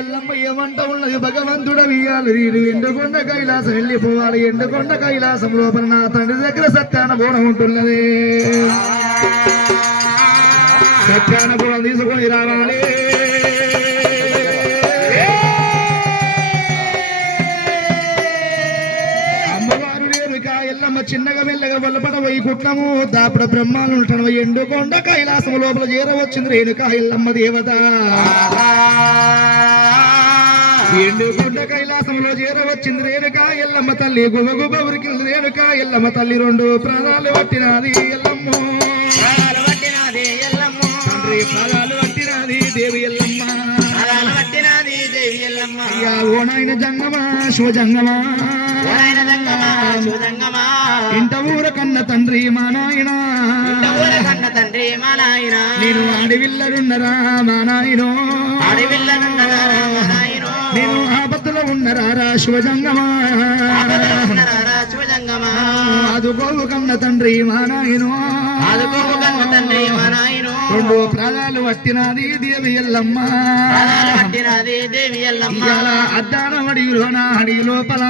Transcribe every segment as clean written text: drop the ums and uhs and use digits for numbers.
ఎల్లమ్మ ఏమంట ఉన్నది భగవంతుడ వియాలి వీడు ఎండుకొండ కైలాసం వెళ్ళిపోవాలి ఎండుకొండ కైలాసం లోపల నా తండ్రి దగ్గర సత్యాన బోనం ఉంటున్నది సత్యాన బోనం తీసుకొని రావాలి చిన్నగా మెల్లగా వల్లపడ పోయి కుట్లము దాపడ బ్రహ్మాలు ఉంటాను ఎండుకొండ కైలాసము లోపల చేరవచ్చింది రేణుకా ఎల్లమ్మ దేవత ఎండుకొండ కైలాసంలో చేరవచ్చింది రేణుకా ఎల్లమ్మ తల్లి గుబగుబ ఉరికింది రేణుకా ఎల్లమ్మ తల్లి రెండు ప్రాణాలు పట్టినది ఎల్లమ్మ తండ్రి ప్రాణాలు పట్టినది దేవి ఎల్లమ్మ అయ్యా ఓ నాయన జంగమా శివజంగమా ఇంట ఊర కన్న తండ్రి మా నాయన నేను అడవిల్లరున్నరా మా నాయనో నేను ఆపత్తులో ఉన్నరా శివజంగమా అదుకోవు కన్న తండ్రి మా నాయనో రెండు ప్రాణాలు పట్టినది దేవి ఎల్లమ్మ అద్దాన అడిగిలోన అడిగి లోపల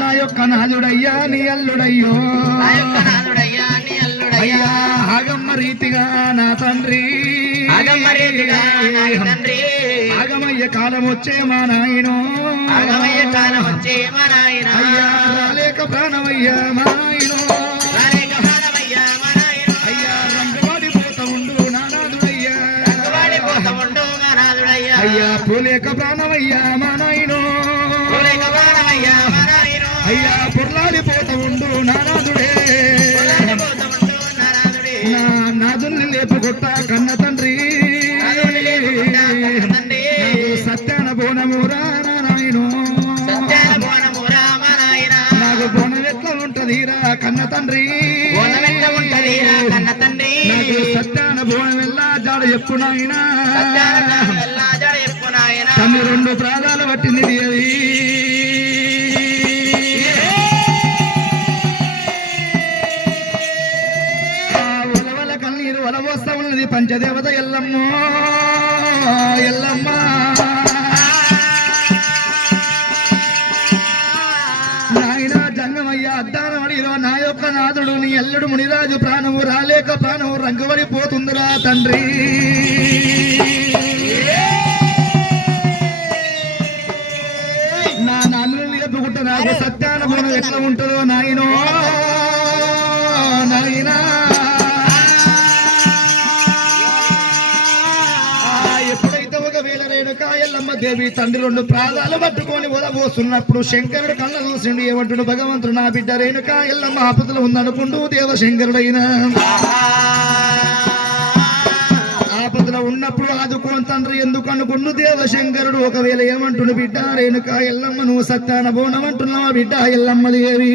నా యొక్క నాదుడయ్యా నీ అల్లుడయ్యో అయ్యా ఆగమ్మ రీతిగా నా తండ్రి ఆగమయ్య కాలం వచ్చే మా నాయనో అయ్యా రాలేక ప్రాణమయ్యా మా నాయనో అయ్యా రంగవాడిపోతా ఉండు నానాదుడయ్యా అయ్యా పోలేక ప్రాణమయ్యా మా నాయనో అయ్యా పొర్లాడిపోతా ఉండు నానాదుడే నా నాదుల్ని లేపుకొట్ట కన్న తండ్రి సత్యాన బోనమురా నాయనో నాకు బోనం ఎట్లా ఉంటదిరా కన్న తండ్రి నాకు సత్యాన బోనం ఎల్లా జాడ చెప్పు నాయనా తల్లి రెండు ప్రాణాలు పట్టింది దేవి వలవల కన్నీరు వలవోస్తా ఉన్నది పంచదేవత ఎల్లమ్మ ఎల్లమ్మ నాయన జంగమయ్య అద్దానం అడిగిలో నా యొక్క నాదుడు నీ ఎల్లుడు మునిరాజు ప్రాణము రాలేక ప్రాణము రంగువడిపోతుందిరా తండ్రి నా నాన్నని లేపుకుంటా నాకు సత్యాన బోనం ఎట్లా ఉంటుందో నాయనో నాయనా ఎప్పుడైతే ఒకవేళ రేణుకా ఎల్లమ్మ దేవి తండ్రి రెండు ప్రాణాలు పట్టుకొని వదబోస్తున్నప్పుడు శంకరుడు కళ్ళ చూసిండు ఏమంటుడు భగవంతుడు నా బిడ్డ రేణుకా ఎల్లమ్మ ఆపదలు ఉందనుకుంటూ దేవశంకరుడైన ఆపదలో ఉన్నప్పుడు ఆదుకోని తండ్రి ఎందుకు అనుకుంటూ దేవశంకరుడు ఒకవేళ ఏమంటుడు బిడ్డ రేణుకా ఎల్లమ్మ నువ్వు సత్యాన బోనం అంటున్నావా బిడ్డ ఎల్లమ్మ దేవి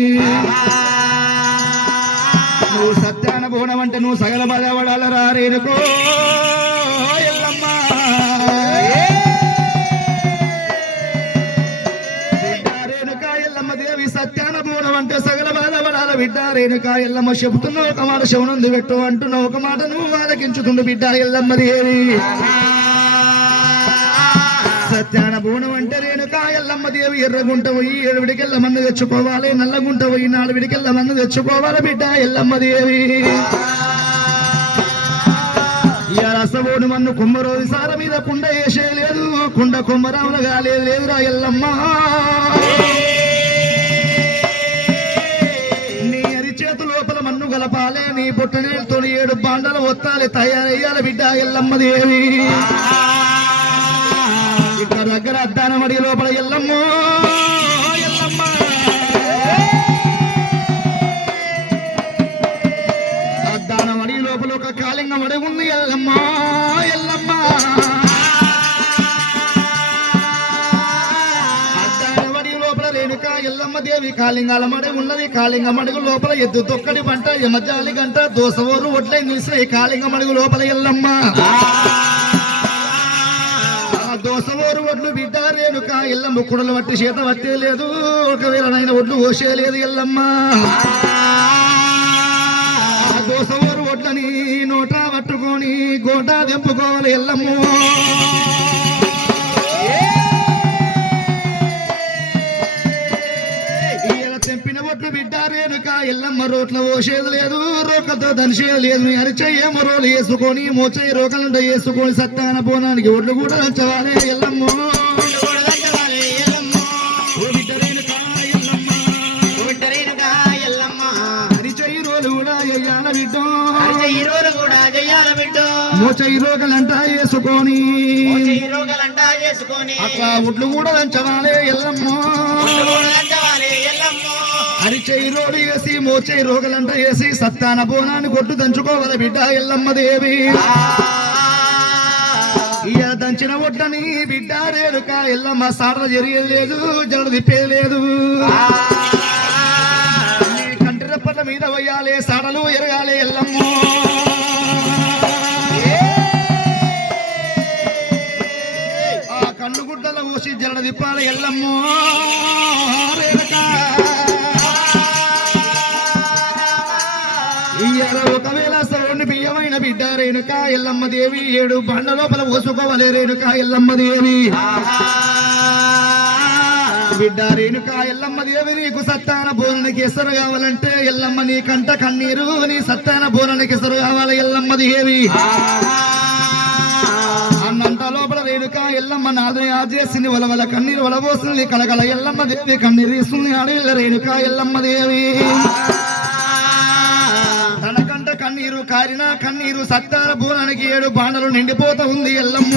నువ్వు సత్యాన బోనం అంటే నువ్వు సగల బలపడాలరా రేణుకో ఎల్లమ్మ రేణుకా ఎల్లమ్మ దేవి సత్యాన బోనం అంటే సగల బాధపడాల బిడ్డ రేణుకా ఎల్లమ్మ చెబుతున్నా ఒక మాట శవనుంది పెట్టు అంటున్నావు ఒక మాట నువ్వు ఆలకించుతుండు బిడ్డ ఎల్లమ్మ దేవి సత్యాన బోనం అంటే రేణుకా ఎల్లమ్మ దేవి ఎర్రగుంట పోయి 7 విడికెళ్ళ మందు తెచ్చుకోవాలి నల్లగుంట పోయి 4 విడికెళ్ళ మందు తెచ్చుకోవాలి బిడ్డ ఎల్లమ్మ దేవి రసబోడు మన్ను కుమ్మరోజు సార మీద కుండ వేసేయలేదు కుండ కుమ్మరాములు కాలేదు లేదురా ఎల్లమ్మ నీ అరిచేతు లోపల మన్ను గలపాలే నీ పుట్టనేలతో 7 బాండలు ఒత్తాలి తయారయ్యాలి బిడ్డ ఎల్లమ్మ దేవి ఇక్కడ దగ్గర అద్దానమడి లోపల ఎల్లమ్మ ఎల్లమ్మ అద్దానమడి లోపల ఒక కాళింగమడి ఉంది ఎల్లమ్మ ఎల్లమ్మ అద్దానమడి లోపల రేణుకా ఎల్లమ్మ దేవి కాళింగాల మడి ఉన్నది కాళింగమడుగు లోపల ఎద్దు తొక్కడి పంట యమజాలి గంట దోసవోరు ఒడ్లై నిలిసిన కాళింగమడుగు లోపల ఎల్లమ్మ దోసవోరు ఒడ్లు బిడ్డ రేణుకా ఎల్లమ్మ కుడలు పట్టి చేత పట్టే లేదు ఒకవేళ నాయన ఒడ్లు ఓసేయలేదు ఎల్లమ్మ దోసవోరు ఒడ్లని నోట పట్టుకో పట్టుకొని గోటా తెంపుకోవాలి ఎల్లమ్మో. తెంపిన ఒట్లు బిడ్డ రేణుక ఎల్లమ్మ రోట్ల ఓసేది లేదు, రోకతో దంచేది లేదు. అరిచేయేమో రోలు వేసుకొని మోచయ్య రోకలంట వేసుకొని సత్తాన పోనానికి ఒడ్లు కూడా దంచవాలే ఎల్లమ్మో. మోచయ్య రోగలంట వేసుకొని అట్లా ఒడ్లు కూడా దంచవాలే ఎల్లమ్మో. అరిచేయి రోడ్డు వేసి మోచేయి రోగలంట వేసి సత్తాన బోనాన్ని కొట్టు దంచుకోవాలి బిడ్డ ఎల్లమ్మ దేవి. ఇక దంచిన ఒడ్లని బిడ్డ రేణుక ఎల్లమ్మ సాటలు జరిగేది లేదు, జడలు తిప్పేది లేదు. కంటి రెప్పల మీద వేయాలి, సాటలు ఎరగాలి ఎల్లమ్మ. ఆ కన్ను గుడ్డలు పోసి జడ తిప్పాలి ఎల్లమ్మ రేణుక. ఒకవేళ సౌండ్ బియ్యమైన బిడ్డ రేణుక ఎల్లమ్మ దేవి 7 బండ లోపల పోసుకోవాలి రేణుక ఎల్లమ్మ దేవి. బిడ్డ రేణుక ఎల్లమ్మ దేవి నీకు సత్తాన బోనానికి ఎసరు కావాలంటే ఎల్లమ్మ నీ కంట కన్నీరు, నీ సత్తాన బోనానికి ఎసరు కావాలి ఎల్లమ్మ దేవి. అన్నంత లోపల రేణుక ఎల్లమ్మ నాదని ఆచేసింది, వలవల కన్నీరు వలబోస్తుంది, కలగల ఎల్లమ్మ దేవి కన్నీరు ఇస్తుంది ఆడేళ్ళ రేణుక ఎల్లమ్మ దేవి. తనకంట కన్నీరు కారిన కన్నీరు సత్తాన బోనానికి 7 బాండలు నిండిపోతా ఉంది ఎల్లమ్మ.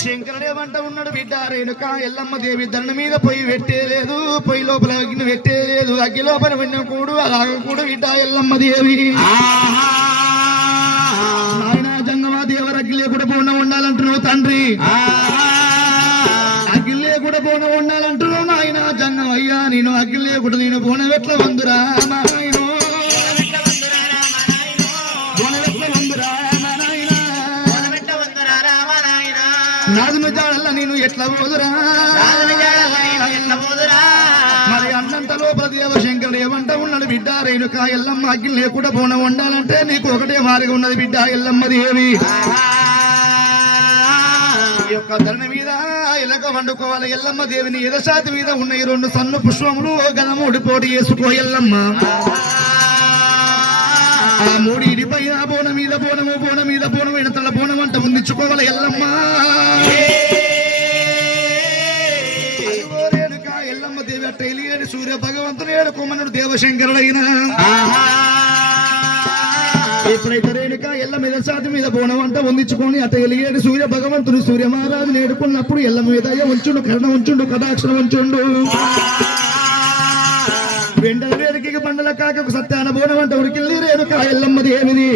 శంకరుడేమంట ఉన్నాడు బిడ్డ రేణుక ఎల్లమ్మ దేవి. దండ మీద పొయ్యి పెట్టేలేదు, పొయ్యి లోపల అగ్ని పెట్టేలేదు, అగ్గి లోపల వెన్న కూడు అలాగకూడు బిడ్డ ఎల్లమ్మ దేవి. నాయన జంగమా దేవర అగ్గి లేకుండా బోనం ఉండాలంటున్నావు తండ్రి, అగ్గి లేకుండా బోనం ఉండాలంటున్నావు నాయన జంగమయ్యా. నేను అగ్గి లేకుండా నేను బోనం ఎట్లా వందురా నాయన, నాదును జాడల్ల నేను ఎట్లా పోదురా. మరి అన్నంత లోపల దేవశంకరుడు ఏమంట ఉన్నాడు బిడ్డ రేణుక ఎల్లమ్మ. అగ్గి లేకుండా బోనం వండాలంటే నీకు ఒకటే మార్గం ఉన్నది బిడ్డ ఎల్లమ్మ దేవి. ఈ యొక్క ధరణ మీద ఇలక వండుకోవాలి ఎల్లమ్మ దేవిని. ఎదశాతి మీద ఉన్న 2 సన్ను పుష్పములు గలమూడి పోటీ చేసుకో ఎల్లమ్మ. ఆ 3 ఇడిపైన బోనం మీద బోనము, బోనం మీద బోనం తల బోనం అంట ఉందించుకోవాలి ఎల్లమ్మ. రేణుక ఎల్లమ్మ దేవి అట్ట ఎలిగేడు సూర్య భగవంతుడు ఏడుకోమన్నాడు దేవశంకరుడైన. ఎప్పుడైతే రేణుక ఎల్లమ్మ ఎదశాతి మీద బోనం అంట వందించుకొని అట ఎలిగేడు సూర్య భగవంతుడు సూర్య మహారాజు నేడుకున్నప్పుడు ఎల్లమ్మ మీద ఉంచుండు, కరుణ ఉంచుండు, కటాక్షణ ఉంచుండు. వెంటనే వేదికకి బండల కాకకు సత్యాన బోనం అంట ఉడికిల్లి రేణుక ఎల్లమ్మ దేవిని.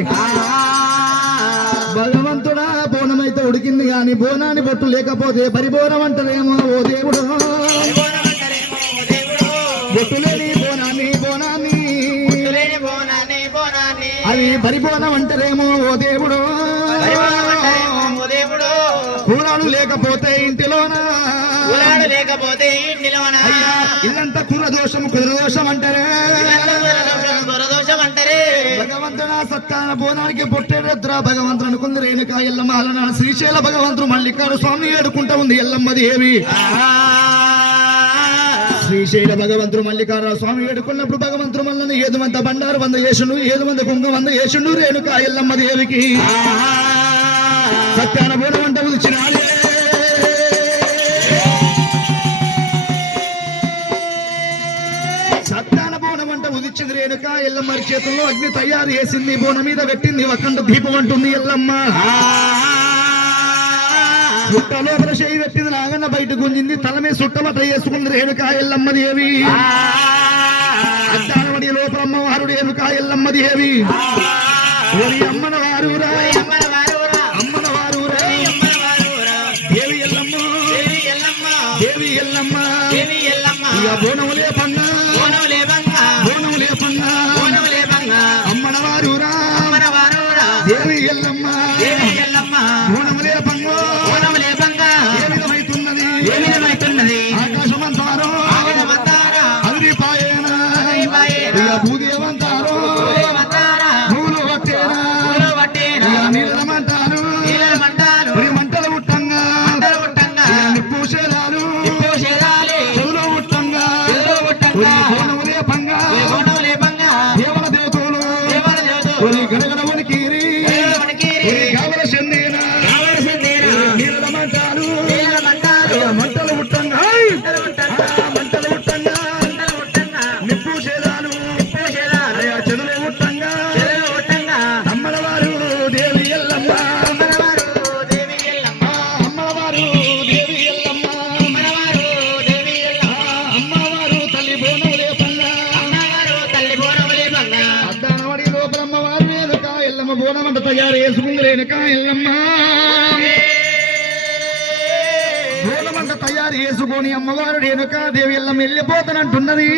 భగవంతుడా బోనమైతే ఉడికింది గాని బోనాన్ని బొట్టు లేకపోతే పరిబోనం అంటారేమో ఓ దేవుడు. బొట్టు లేని బోనాన్ని అది పరిబోనం అంటారేమో ఓ దేవుడు. కూరాలు లేకపోతే ఇంటిలోనా, ఇదంతా కురదోషము కురదోషం అంటారే. భగవంతుడా సత్తాన బోనానికి పొట్టేరుద్ర భగవంతుడు అనుకుంది రేణుక ఎల్లమ్మ. అలనాడు శ్రీశైల భగవంతుడు మల్లికార్జున స్వామిని ఏడుకుంటా ఉంది ఎల్లమ్మ దేవి. శ్రీశైల భగవంతుడు మల్లికార్జున స్వామి ఏడుకున్నప్పుడు భగవంతుడు మళ్ళీ 7 మంది బండారు 100 చేసిండు, 7 మంది కుంగ 100 చేసిండు రేణుక ఎల్లమ్మ దేవికి. సత్యాన బోనం అంట ఉదిచిన ఉదిచ్చింది రేణుక ఎల్లమ్మ. చేతుల్లో అగ్ని తయారు చేసింది, బోనం మీద పెట్టింది, ఒకంట దీపం అంటుంది ఎల్లమ్మ. పుట్ట లోపల చేయి పెట్టింది, నాగన్న బయట గుంజింది, తల మీద సుట్టమట వేసుకుంది రేణుక ఎల్లమ్మ దేవి. అద్దానవడి లోపల అమ్మవారు రేణుక ఎల్లమ్మ దేవి. అమ్మన వారురా అమ్మన వారురా దేవి ఎల్లమ్మ దేవి ఎల్లమ్మ. ఇక బోనములే పన్నా అమ్మన వారురా దేవి ఎల్లమ్మ బోనములే పంగో ఆకాశమంతారో అదిరిపాయేనా బోనములే పంగా దేవన దేవతలు గణగణ వణికిరి కావల చెందిన నీళ్ళ మంటలు మంటలు పుట్టంగా మంటలు పుట్టంగా నిప్పు చేదాలు చెదులు పుట్టంగా అమ్మలవారు దేవి ఎల్లమ్మ అమ్మలవారు దేవి ఎల్లమ్మ అమ్మవారు తల్లి బోనములే పంగా అద్దానవాడి లోపల అమ్మవారు రేణుకా ఎల్లమ్మ బోనమంట తయారు చేసుకుంది రేణుకా ఎల్లమ్మ బోనమంట తయారు చేసుకొని అమ్మవారు రేణుకా దేవి ఎల్లమ్మ వెళ్ళిపోతానంటున్నది